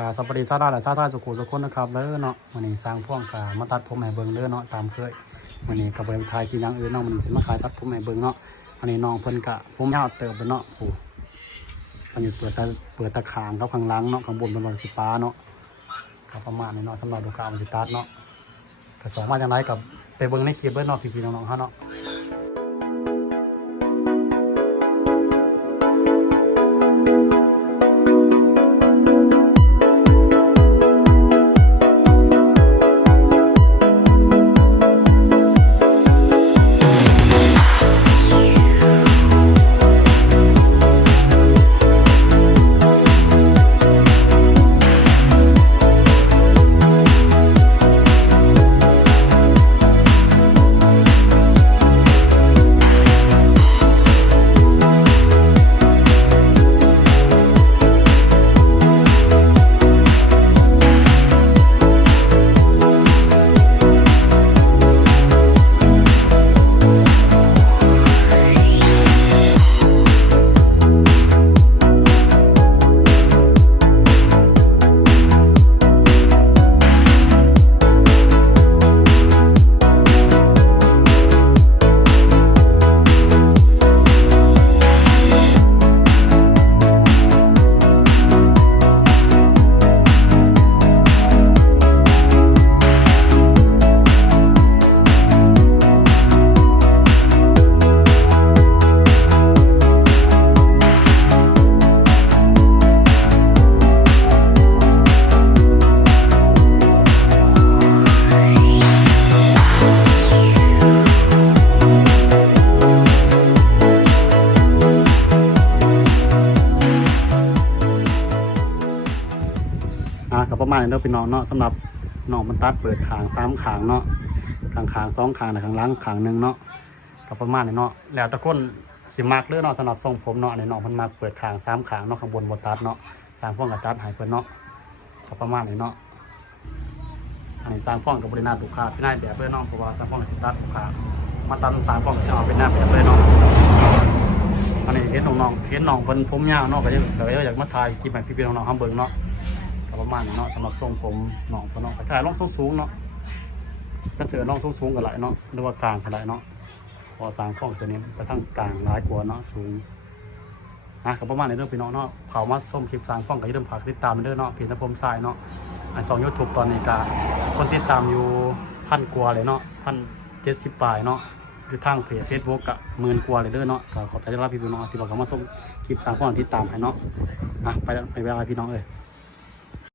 สวัสดีชาวนาและชาวไทยสุขุสุขคนนะครับเด้อเนาะวันนี้สร้างพ่วงกามาตัดผมให้เบิ่งเด้อเนาะตามเคยวันนี้กับเบิ่งทายขี้ยังอื่นเนาะมันสิมาขายตัดผมให้เบิ่งเนาะอันนี้น้องเพิ่นกะผมยาวเติบไปเนาะโอ้มันอยู่เปิดตะขางครับข้างหลังเนาะข้างบนเป็นวันสิป้าเนาะก็ประมาณนี้เนาะสำหรับลูกค้ามันสิตัดเนาะก็สองมาจังไรกับไปเบิ่งในคลิปเด้อเนาะพี่ๆน้องๆเฮาเนาะกับประมาณนี้เนาะพี่น้องเนาะสำหรับน้องมันตัดเปิดขาง3ขางเนาะขาง2ขางแต่ข้างล่างขางหนึ่งเนาะกับประมาณนี้เนาะแล้วตะก้นสิมักเด้อเนาะสำหรับทรงผมเนาะในน้องมันมาเปิดขาง3ขางเนาะข้างบนบนตัดเนาะสร้างพ่วงกับตัดหายเพิ่นเนาะกับประมาณนี้เนาะอันนี้สร้างพ่วงกับบริณาลูกค้าที่ได้แบบเพื่อนน้องเพราะว่าสร้างพ่วงกับตัดลูกค้ามาตัดสร้างพ่วงกับจะเอาเป็นหน้าแบบเลยเนาะอันนี้เห็นน้องเพิ่นผมยาวเนาะก็ยังอยากมาถ่ายคลิปให้พี่ๆน้องๆทำเบิ่งเนาะประมาณนี้เนาะสำหรับทรงผมน้องเนาะถ่ายร่องสูงเนาะก็เจอร่องสูงกันหลายเนาะหรือว่ากลางกันหลายเนาะพอสร้างข้องตัวนี้กระทั่งกลางหลายกว่าเนาะสูงกับประมาณนี้เรื่องพี่น้องเนาะเขามาส้มคลิปสร้างข้องกับที่เดิมผักติดตามเด้อเนาะพี่นภพทรายเนาะช่องยูทูบตอนนี้ก็คนติดตามอยู่1,000 กว่าเลยเนาะ1,070 ปลายเนาะคือทางเพจเฟซบุ๊กก็10,000 กว่าเลยเด้อเนาะก็ขอบใจที่รับพี่น้องที่บอกเขามาส้มคลิปสร้างข้องติดตามให้เนาะไปเวลาพี่น้อง